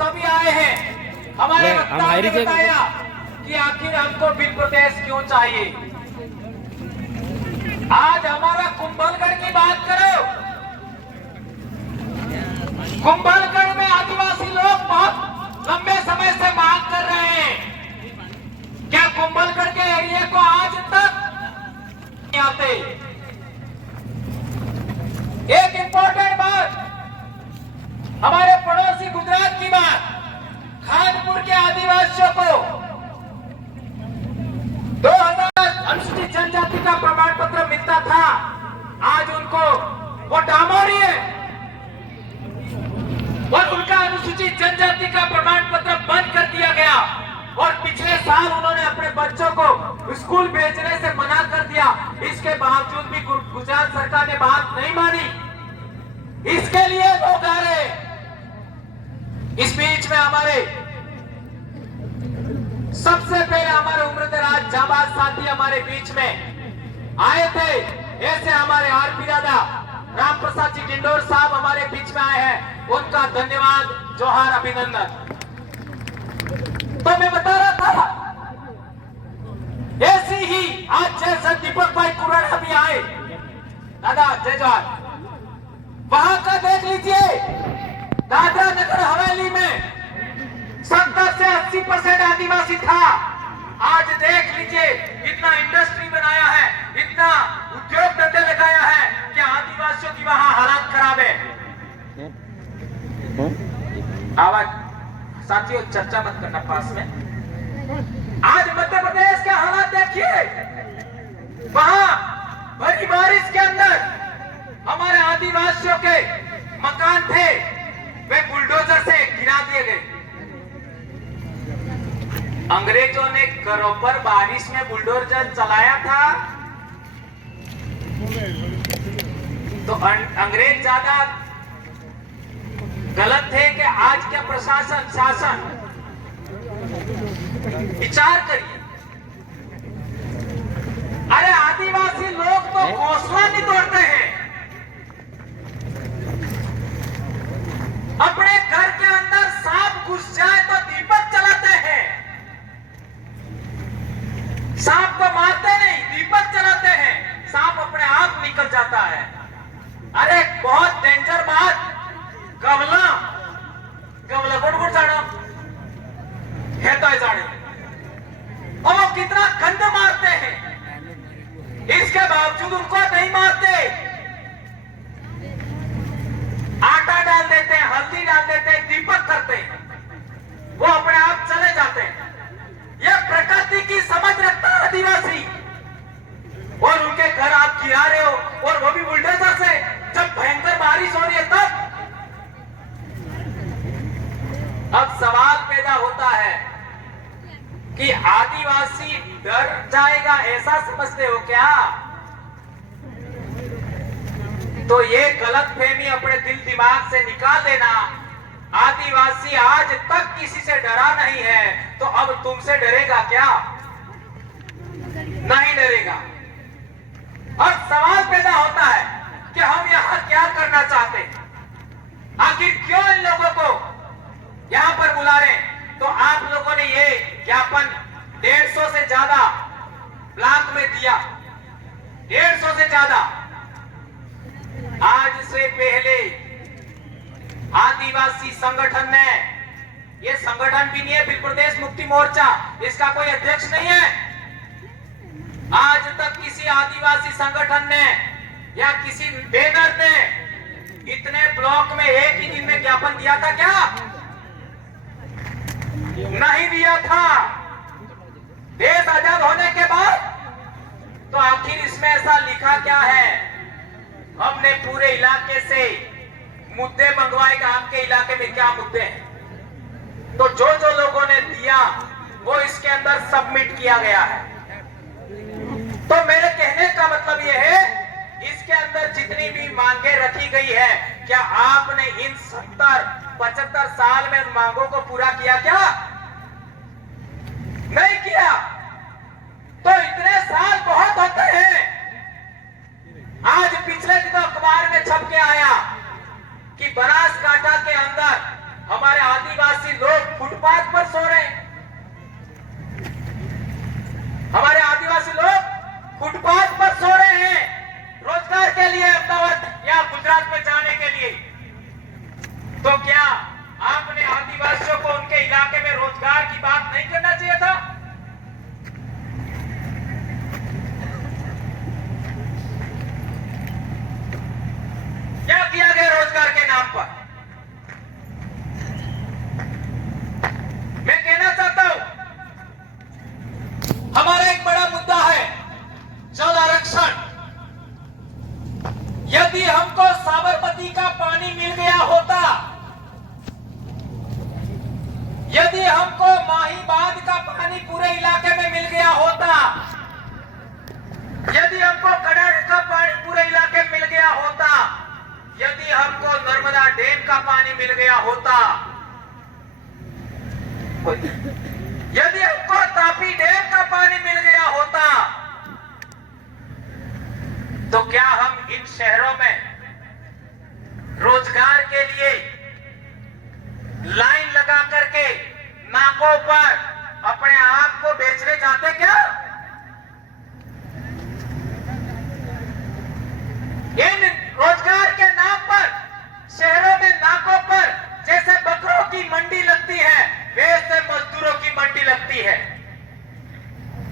सभी आए हैं। हमारे वक्ता ने बताया कि आखिर हमको बिल प्रोटेस्ट क्यों चाहिए। आज हमारा कुंभलगढ़ की बात करो। कुंभलगढ़ में आदिवासी लोग बहुत लंबे समय से मांग कर रहे हैं। क्या कुंभलगढ़ के एरिया को आज तक नहीं आते? एक इंपॉर्टेंट बात, हमारे पड़ोसी गुजरात की बात, खानपुर के आदिवासियों को 2000 अनुसूचित जनजाति का प्रमाण पत्र मिलता था। आज उनको वो डामोरी है और उनका अनुसूचित जनजाति का प्रमाण पत्र बंद कर दिया गया। और पिछले साल उन्होंने अपने बच्चों को स्कूल भेजने से मना कर दिया। इसके बावजूद भी गुजरात सरकार ने बात नहीं मानी। इसके लिए लोग आ रहे। इस बीच में हमारे सबसे पहले हमारे उम्रदराज जाबाज साथी हमारे बीच में आए थे। ऐसे हमारे आरपी दादा राम प्रसाद जी डिंडोर साहब हमारे बीच में आए हैं। उनका धन्यवाद, जोहार, अभिनंदन। तो मैं बता रहा था, ऐसी ही आज जैसे दीपक भाई कुराना भी आए। दादा जय जोहार। वहां का देख लीजिए, दादरा नगर हवेली में 70 से 80% आदिवासी था। आज देख लीजिए, इतना इंडस्ट्री बनाया है, इतना उद्योग धंधे लगाया है कि आदिवासियों की वहां हालत खराब है। आवाज साथियों, चर्चा मत करना पास में। आज मध्य प्रदेश के हालात देखिए, वहां भरी बारिश के अंदर हमारे आदिवासियों के मकान थे, वे बुलडोजर से गिरा दिए गए। अंग्रेजों ने घरों पर बारिश में बुलडोजर चलाया था तो अंग्रेज ज्यादा गलत थे कि आज के प्रशासन शासन? विचार करिए। अरे आदिवासी लोग तो घोंसला नहीं तोड़ते हैं। अपने घर के अंदर सांप घुस जाए तो दीपक जलाते हैं। सांप को मारते नहीं, दीपक जलाते हैं। सांप अपने आप निकल जाता है। अरे बहुत डेंजर बात। गमला गमला गुड़ जाना है तो जाने, और कितना गंद मारते हैं। इसके बावजूद उनको नहीं मारते। आटा डाल देते हैं, हल्दी डाल देते हैं, दीपक करते हैं, वो अपने आप चले जाते हैं। यह प्रकृति की समझ रखता है आदिवासी। और उनके घर आप गिरा रहे हो, और वो भी बुलडोजर से। जब भयंकर बारिश हो रही है तब। अब सवाल पैदा होता है कि आदिवासी डर जाएगा, ऐसा समझते हो क्या? तो ये गलतफहमी अपने दिल दिमाग से निकाल देना। आदिवासी आज तक किसी से डरा नहीं है, तो अब तुमसे डरेगा क्या? नहीं डरेगा। और सवाल पैदा होता है कि हम यहां क्या करना चाहते हैं? आखिर क्यों इन लोगों को यहां पर बुला रहे? तो आप लोगों ने ये ज्ञापन 150 से ज्यादा ब्लॉक में दिया, 150 से ज्यादा। आज से पहले आदिवासी संगठन ने, ये संगठन भी नहीं है बिल प्रदेश मुक्ति मोर्चा, इसका कोई अध्यक्ष नहीं है। आज तक किसी आदिवासी संगठन ने या किसी बैनर ने इतने ब्लॉक में एक ही दिन में ज्ञापन दिया था क्या? नहीं दिया था। देश आजाद होने के बाद तो आखिर इसमें ऐसा लिखा क्या है? हमने पूरे इलाके से मुद्दे मंगवाएगा, आपके इलाके में क्या मुद्दे हैं? तो जो जो लोगों ने दिया वो इसके अंदर सबमिट किया गया है। तो मेरे कहने का मतलब यह है, इसके अंदर जितनी भी मांगे रखी गई है, क्या आपने इन 70-75 साल में उन मांगों को पूरा किया क्या? नहीं किया। तो इतने साल बहुत होते हैं। आज पिछले दिनों अखबार में छप के आया कि बनासकांठा के अंदर हमारे आदिवासी उनके इलाके में रोजगार की बात नहीं करना चाहिए था? क्या किया गया रोजगार के नाम पर? मैं कहना चाहता हूं, हमारा एक बड़ा मुद्दा है जल आरक्षण। यदि हमको साबरमती का पानी मिल गया होता, यदि हमको माही बांध का पानी पूरे इलाके में मिल गया होता, यदि हमको गडर का पानी पूरे इलाके में मिल गया होता, यदि हमको नर्मदा डैम का पानी मिल गया होता, यदि हमको तापी डैम का पानी मिल गया होता, तो क्या हम इन शहरों में रोजगार के लिए लाइन लगा करके नाकों पर अपने आप को बेचने जाते क्या? इन रोजगार के नाम पर शहरों में नाकों पर जैसे बकरों की मंडी लगती है, वैसे मजदूरों की मंडी लगती है।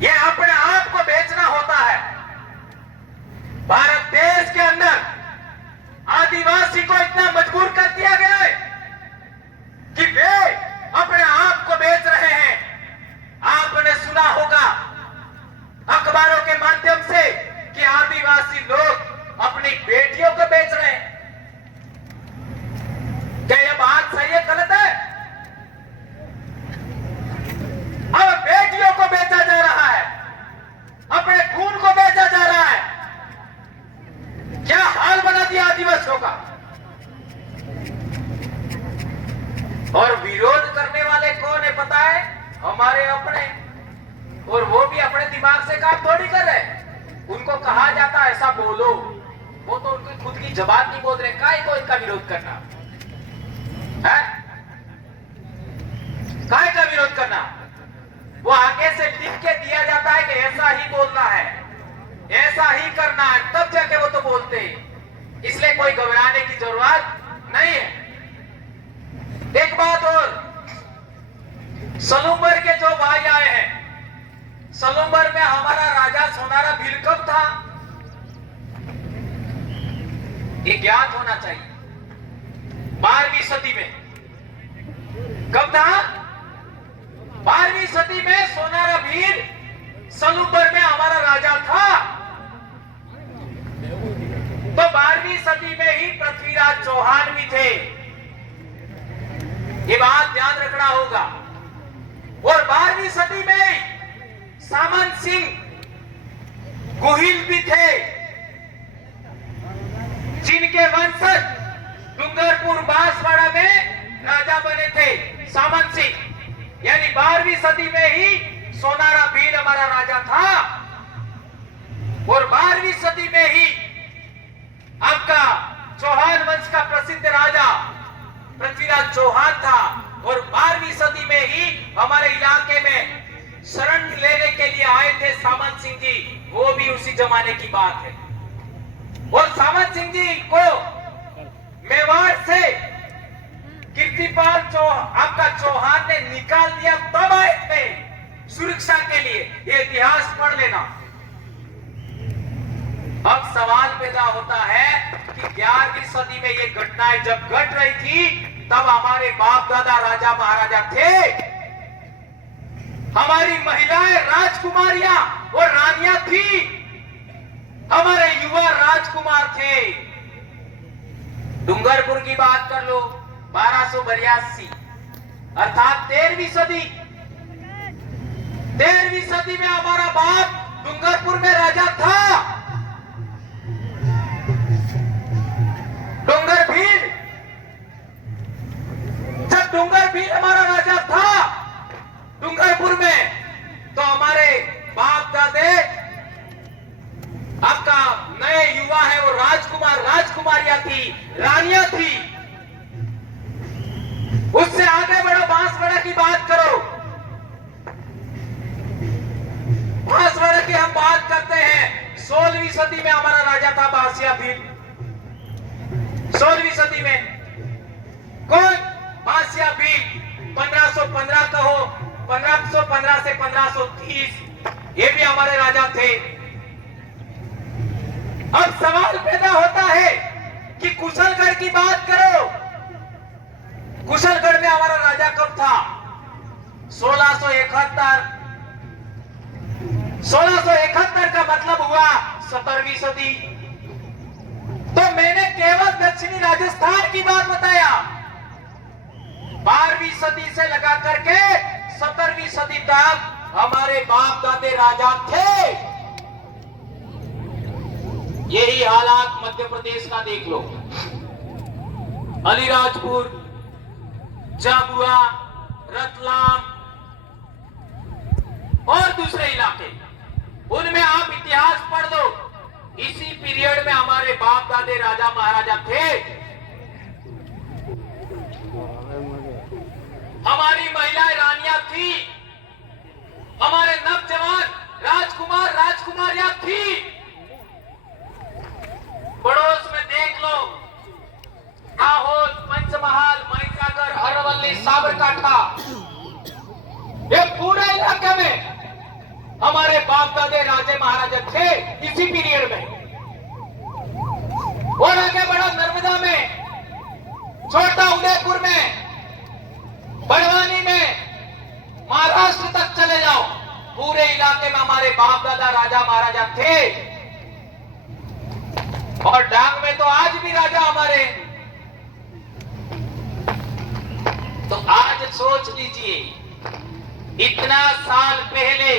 यह अपने आप को बेचना होता है। भारत देश के अंदर आदिवासी को इतना मजबूर कर दिया गया है कि वे अपने आप को बेच रहे हैं। आपने सुना होगा अखबारों के माध्यम से कि आदिवासी लोग अपनी बेटियों को बेच रहे हैं। क्या यह बात सही है, गलत है? अब बेटियों को बेचा जा रहा है, अपने खून को बेचा जा रहा है। क्या हाल बना दिया आदिवासियों का। और विरोध करने वाले कौन है पता है? हमारे अपने, और वो भी अपने दिमाग से काम थोड़ी कर रहे। उनको कहा जाता ऐसा बोलो, वो तो उनकी खुद की जबान नहीं बोल रहे, काय को इनका विरोध करना है? काय का विरोध करना? वो आगे से लिख के दिया जाता है कि ऐसा ही बोलना है, ऐसा ही करना है, तब जाके वो तो बोलते हैं। इसलिए कोई घबराने की जरूरत नहीं है। एक बात और, सलूम्बर के जो भाई आए हैं, सलूम्बर में हमारा राजा सोनारा भील कब था? ये ज्ञात होना चाहिए। 12वीं सदी में कब था? 12वीं सदी में सोनारा भील सलूम्बर में हमारा राजा था। तो 12वीं सदी में ही पृथ्वीराज चौहान भी थे। ये बात ध्यान रखना होगा। और 12वीं सदी में सामंत सिंह गोहिल भी थे, जिनके वंशज डूंगरपुर बांसवाड़ा में राजा बने थे, सामंत सिंह। यानी 12वीं सदी में ही सोनारा भील हमारा राजा था। और 12वीं सदी में ही आपका चौहान वंश का प्रसिद्ध राजा पृथ्वीराज चौहान था। और 12वीं सदी में ही हमारे इलाके में शरण लेने के लिए आए थे सामंत सिंह जी, वो भी उसी जमाने की बात है। और सामंत सिंह जी को मेवाड़ से कीर्तिपाल आपका चौहान ने निकाल दिया, तब आए थे सुरक्षा के लिए। ये इतिहास पढ़ लेना। अब सवाल पैदा होता है कि 11वीं सदी में ये घटनाएं जब घट रही थी, तब हमारे बाप दादा राजा महाराजा थे। हमारी महिलाएं राजकुमारियां और रानियां थी, हमारे युवा राजकुमार थे। डूंगरपुर की बात कर लो, 1282 अर्थात 13वीं सदी। 13वीं सदी में हमारा बाप डूंगरपुर में राजा था। डूंगर भील, जब डूंगर भील हमारा राजा था डूंगरपुर में, तो हमारे बाप दादे आपका नए युवा है वो राजकुमार राजकुमारियां थी, रानियां थी। उससे आगे बढ़ो, बांसवाड़ा की बात करो। बांसवाड़ा की हम बात करते हैं, 16वीं सदी में हमारा राजा था बासिया भील। 16वीं सदी में कौन? बासिया भील। 1515 कहो, 1515 से 1530 ये भी हमारे राजा थे। अब सवाल पैदा होता है कि कुशलगढ़ की बात करो। कुशलगढ़ में हमारा राजा कब था? 1671। 1671 का मतलब हुआ 17वीं सदी। तो मैंने केवल दक्षिणी राजस्थान की बात बताया। 12वीं सदी से लगा करके 17वीं सदी तक हमारे बाप दादे राजा थे। यही हालात मध्य प्रदेश का देख लो। अलीराजपुर, झाबुआ, रतलाम और दूसरे इलाके, उनमें आप इतिहास पढ़ लो। इसी पीरियड में हमारे बाप दादे राजा महाराजा थे। हमारी महिलाएं रानियां थी, हमारे नवजवान राजकुमार राजकुमारियां थी। पड़ोस में देख लो, दाहोद, पंचमहाल, महिसागर, अरवल्ली, साबरकांठा, ये पूरे इलाके में हमारे बाप दादे राजे महाराजा थे इसी पीरियड में। और आगे बढ़ो, नर्मदा में, छोटा उदयपुर में, बड़वानी में, महाराष्ट्र तक चले जाओ, पूरे इलाके में हमारे बाप दादा राजा महाराजा थे। और डांग में तो आज भी राजा हमारे। तो आज सोच लीजिए, इतना साल पहले,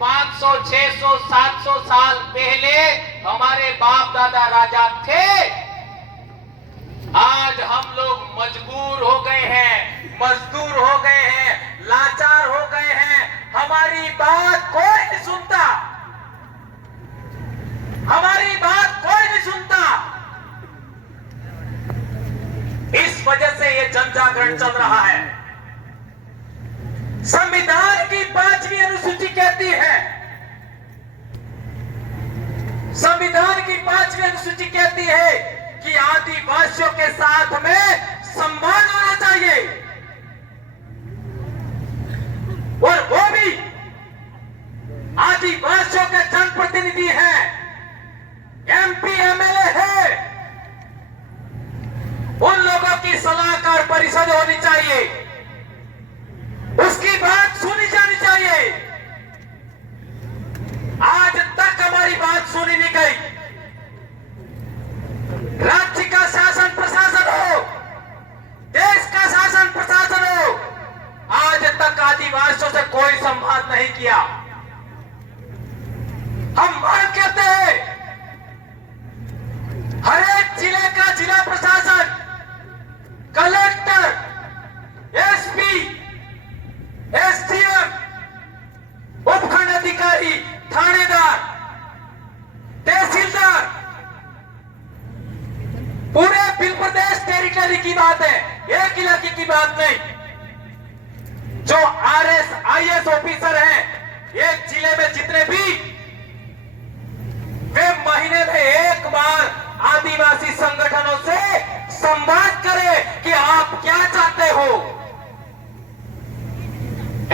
500, 600, 700 साल पहले हमारे बाप दादा राजा थे। आज हम लोग मजबूर हो गए हैं, मजदूर हो गए हैं, लाचार हो गए हैं। हमारी बात कोई नहीं सुनता, हमारी बात कोई नहीं सुनता। इस वजह से ये जन जागरण चल रहा है। संविधान की 5वीं अनुसूची कहती है, संविधान की 5वीं अनुसूची कहती है कि आदिवासियों के साथ में सम्मान होना चाहिए। और वो भी आदिवासियों के जनप्रतिनिधि हैं, एमपी एमएलए है, उन लोगों की सलाहकार परिषद होनी चाहिए, उसकी बात सुनी जानी चाहिए। आज तक हमारी बात सुनी नहीं गई। राज्य का शासन प्रशासन हो, देश का शासन प्रशासन हो, आज तक आदिवासियों से कोई संवाद नहीं किया। हम मांग करते हैं, हर एक जिले का जिला प्रशासन, कलेक्टर, एसपी, एसडीएम, उपखंड अधिकारी, थानेदार, तहसीलदार, पूरे बिल प्रदेश टेरिटरी की बात है, एक इलाके की बात नहीं। जो आरएस आईएएस ऑफिसर हैं एक जिले में जितने भी, वे महीने में एक बार आदिवासी संगठनों से संवाद करें कि आप क्या चाहते हो।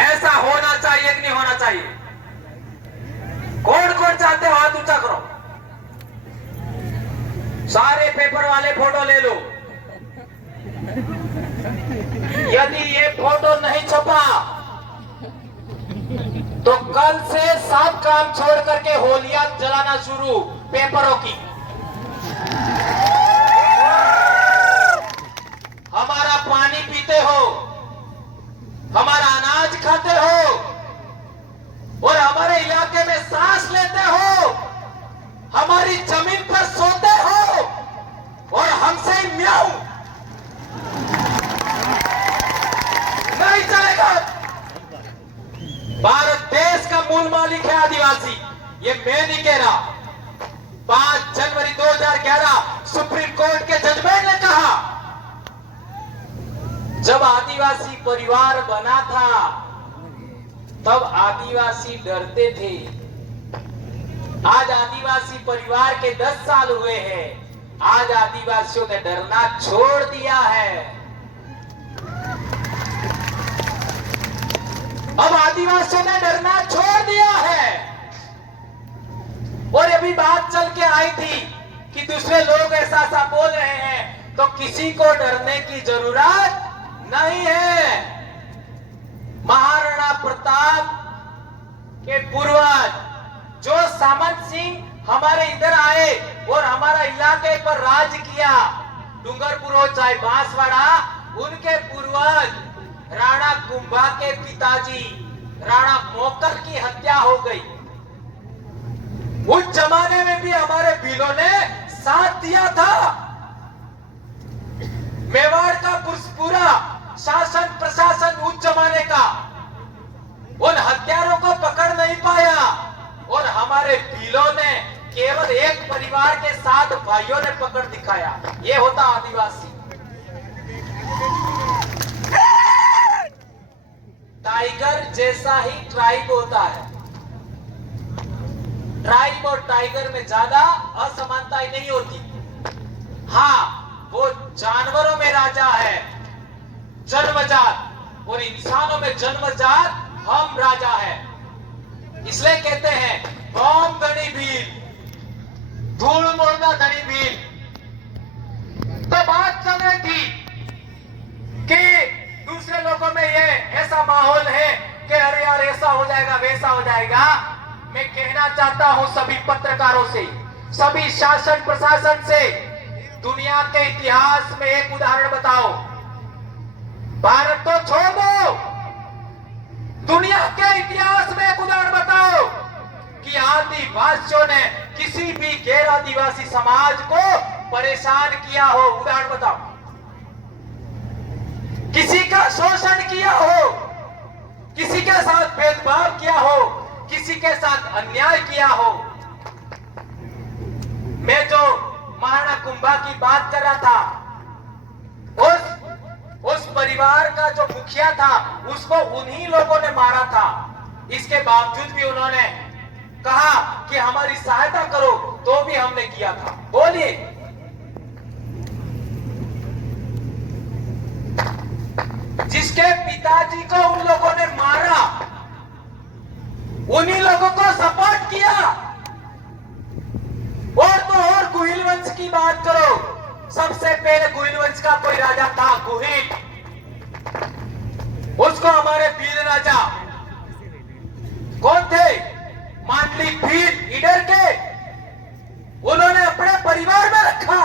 ऐसा होना चाहिए कि नहीं होना चाहिए? कौन कौन चाहते हो हाथ ऊंचा करो। सारे पेपर वाले फोटो ले लो। यदि ये फोटो नहीं छपा तो कल से सब काम छोड़ करके होलियां जलाना शुरू पेपरों की। हमारा पानी पीते हो, हमारा अनाज खाते हो और हमारे इलाके में सांस लेते हो, हमारी जमीन पर सोते हो और हमसे म्याऊं नहीं चलेगा। भारत देश का मूल मालिक है आदिवासी, ये मैं नहीं कह रहा। 5 जनवरी 2011 सुप्रीम कोर्ट के जजमेंट ने कहा, जब आदिवासी परिवार बना था तब आदिवासी डरते थे। आज आदिवासी परिवार के 10 साल हुए हैं, आज आदिवासियों ने डरना छोड़ दिया है। आदिवासियों ने डरना छोड़ दिया है। और अभी बात चल के आई थी कि दूसरे लोग ऐसा ऐसा बोल रहे हैं, तो किसी को डरने की जरूरत नहीं है। महाराणा प्रताप के पूर्वज जो सामंत सिंह हमारे इधर आए और हमारा इलाके पर राज किया, डूंगरपुर हो चाहे बांसवाड़ा, उनके पूर्वज राणा कुंभा के पिताजी राणा मोकर की हत्या हो गई। उस जमाने में भी हमारे भीलों ने साथ दिया था। मेवाड़ का पूरा शासन प्रशासन उस जमाने का उन हत्यारों को पकड़ नहीं पाया, और हमारे भीलों ने केवल एक परिवार के 7 भाइयों ने पकड़ दिखाया। ये होता आदिवासी। टाइगर जैसा ही ट्राइब होता है। ट्राइब और टाइगर में ज्यादा असमानताएं नहीं होती। हाँ, वो जानवरों में राजा है जन्मजात, और इंसानों में जन्मजात हम राजा है। इसलिए कहते हैं बॉम्ब धनी भील, धूल मोड़ना धनी भील। तो बात चल रही थी कि दूसरे लोगों में ये ऐसा माहौल है कि अरे यार ऐसा हो जाएगा वैसा हो जाएगा। मैं कहना चाहता हूं सभी पत्रकारों से, सभी शासन प्रशासन से, दुनिया के इतिहास में एक उदाहरण बताओ। भारत तो छोड़ दो, दुनिया के इतिहास में एक उदाहरण बताओ कि आदिवासियों ने किसी भी गैर आदिवासी समाज को परेशान किया हो। उदाहरण बताओ, किसी का शोषण किया हो, किसी के साथ भेदभाव किया हो, किसी के साथ अन्याय किया हो। मैं जो महाराणा कुंभा की बात कर रहा था, उस परिवार का जो मुखिया था उसको उन्हीं लोगों ने मारा था। इसके बावजूद भी उन्होंने कहा कि हमारी सहायता करो, तो भी हमने किया था। बोलिए, जिसके पिताजी को उन लोगों ने मारा, उन्हीं लोगों को सपोर्ट किया। और तो और गुहिल वंश की बात करो, सबसे पहले गुहिल वंश का कोई राजा था गुहिल, उसको हमारे भील राजा कौन थे, मांडली भील ईडर के, उन्होंने अपने परिवार में रखा,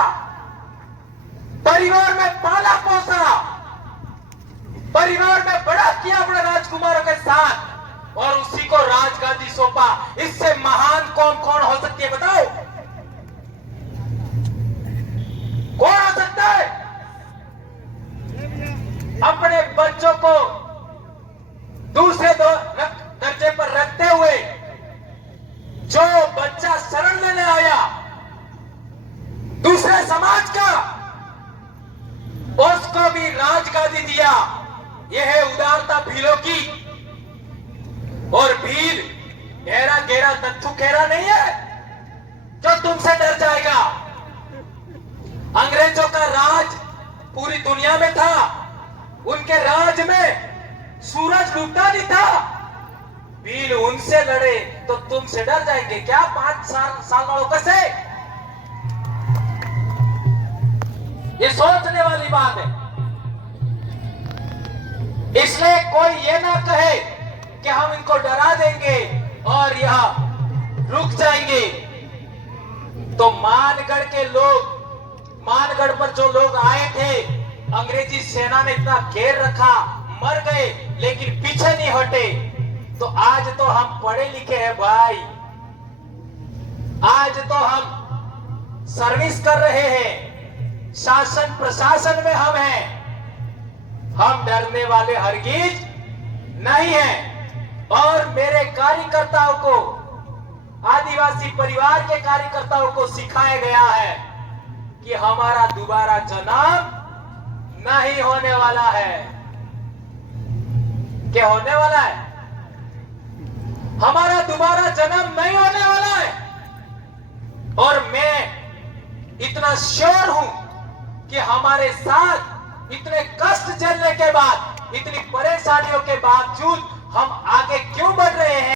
परिवार में पाला पोसा, परिवार में बड़ा किया अपने राजकुमारों के साथ, और उसी को राजगादी सौंपा। इससे महान कौन कौन हो सकती है बताओ? कौन हो सकता है? अपने बच्चों को दूसरे दर्जे पर रखते हुए जो बच्चा शरण लेने आया दूसरे समाज का, उसको भी राजगादी दिया। यह है उदारता भीलों की। और भील गहरा गहरा नत्थु खेरा नहीं है जो तुमसे डर जाएगा। अंग्रेजों का राज पूरी दुनिया में था, उनके राज में सूरज डूबता नहीं था। भील उनसे लड़े तो तुमसे डर जाएंगे क्या 5 साल वालों कैसे? ये सोचने वाली बात है। इसलिए कोई ये ना कहे कि हम इनको डरा देंगे और यह रुक जाएंगे। तो मानगढ़ के लोग, मानगढ़ पर जो लोग आए थे, अंग्रेजी सेना ने इतना घेर रखा, मर गए लेकिन पीछे नहीं हटे। तो आज तो हम पढ़े लिखे हैं भाई, आज तो हम सर्विस कर रहे हैं, शासन प्रशासन में हम हैं। हम डरने वाले हरगिज नहीं हैं। और मेरे कार्यकर्ताओं को, आदिवासी परिवार के कार्यकर्ताओं को सिखाया गया है कि हमारा दोबारा जन्म नहीं होने वाला है। क्या होने वाला है? हमारा दोबारा जन्म नहीं होने वाला है। और मैं इतना श्योर हूं कि हमारे साथ इतने कष्ट झेलने के बाद, इतनी परेशानियों के बावजूद हम आगे आगे क्यों बढ़ रहे हैं?